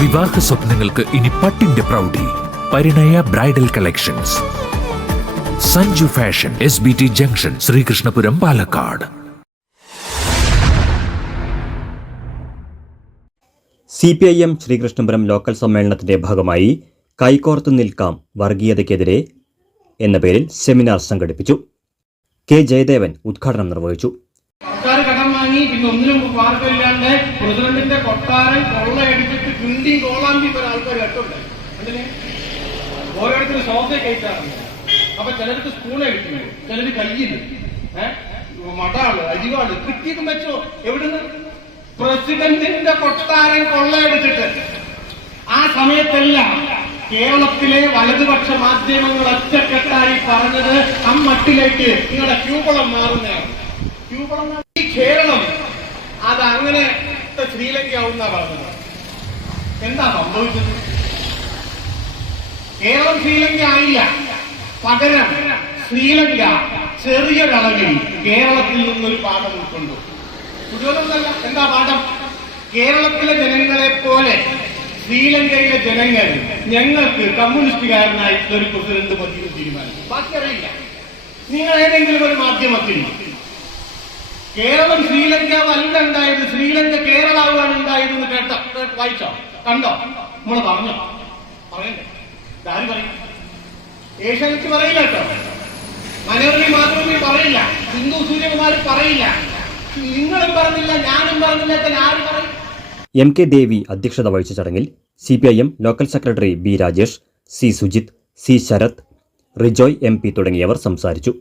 വിവാഹ സ്വപ്നങ്ങൾക്ക് ഇനി പട്ടിന്റെ പ്രൗഢി. Parinaya bridal collections. Sanju fashion S B T junction Sreekrishnapuram Palakkad. C P I M Sreekrishnapuram local സമ്മേളനത്തിന്റെ ഭാഗമായി കൈകോർത്ത് നിൽക്കാം വർഗീയതയ്ക്കെതിരെ എന്ന പേരിൽ സെമിനാർ സംഘടിപ്പിച്ചു. കെ ജയദേവൻ ഉദ്ഘാടനം നിർവഹിച്ചു. വാങ്ങി. പിന്നെ ഒന്നിനും മാർഗമില്ലാണ്ട് പ്രസിഡന്റിന്റെ കൊട്ടാരം കൊള്ളയടിച്ചിട്ട് കിണ്ടി കോളാമ്പി ഒരു ആൾക്കാർ കേട്ടുണ്ട്? എന്തിന്? ഓരോരുത്തരും ശ്വാസ കയറ്റാറുണ്ട് അപ്പൊ ചിലർക്ക് സ്പൂൺ അടിക്കുന്നു ചിലര് കയ്യിൽ മടാൾ അരിവാൾ കൃത്യം വെച്ചോ. എവിടുന്ന്? പ്രസിഡന്റിന്റെ കൊട്ടാരം കൊള്ളയടിച്ചിട്ട് ആ സമയത്തെല്ലാം കേരളത്തിലെ വലതുപക്ഷ മാധ്യമങ്ങൾ ഒറ്റക്കെട്ടായി പറഞ്ഞത് അമ്മട്ടിലേക്ക് നിങ്ങളുടെ ക്യൂബളം മാറുന്നതാണ്. ക്യൂബളം കേരളം. അത് അങ്ങനെ ശ്രീലങ്കയാവുന്ന പറഞ്ഞത്. എന്താ സംഭവിച്ചത്? കേരളം ശ്രീലങ്ക ആയില്ല പകരം ശ്രീലങ്ക ചെറിയൊരളവിൽ കേരളത്തിൽ നിന്നൊരു പാഠം ഉൾക്കൊണ്ടു. പുതിയതൊന്നല്ല എന്താ പാഠം? കേരളത്തിലെ ജനങ്ങളെ പോലെ ശ്രീലങ്കയിലെ ജനങ്ങൾ ഞങ്ങൾക്ക് കമ്മ്യൂണിസ്റ്റുകാരനായിട്ടുള്ള ഒരു പ്രസിഡന്റ് മതി തീരുമാനിച്ചു. ബാക്കി അറിയില്ല. നിങ്ങൾ ഏതെങ്കിലും ഒരു മാധ്യമത്തിൽ കേരളം ശ്രീലങ്ക ഉണ്ടായത് ശ്രീലങ്ക കേരളാവാണ് ഉണ്ടായത് എന്ന് കേട്ടോ വായിച്ചോ? കണ്ടോ? നമ്മൾ പറഞ്ഞോ? പറയണ്ടേ ആര് പറയും? പറയില്ല കേട്ടോ. മനോരമ മാത്രമേ പറയില്ല. ഹിന്ദു സൂര്യകുമാർ പറയില്ല. നിങ്ങളും പറഞ്ഞില്ല ഞാനും പറഞ്ഞില്ല ആര് പറയും? എം കെ ദേവി അധ്യക്ഷത വഹിച്ച ചടങ്ങിൽ C P I M local secretary B Rajesh C Sujith C Sarath Rijoy M P തുടങ്ങിയവർ സംസാരിച്ചു.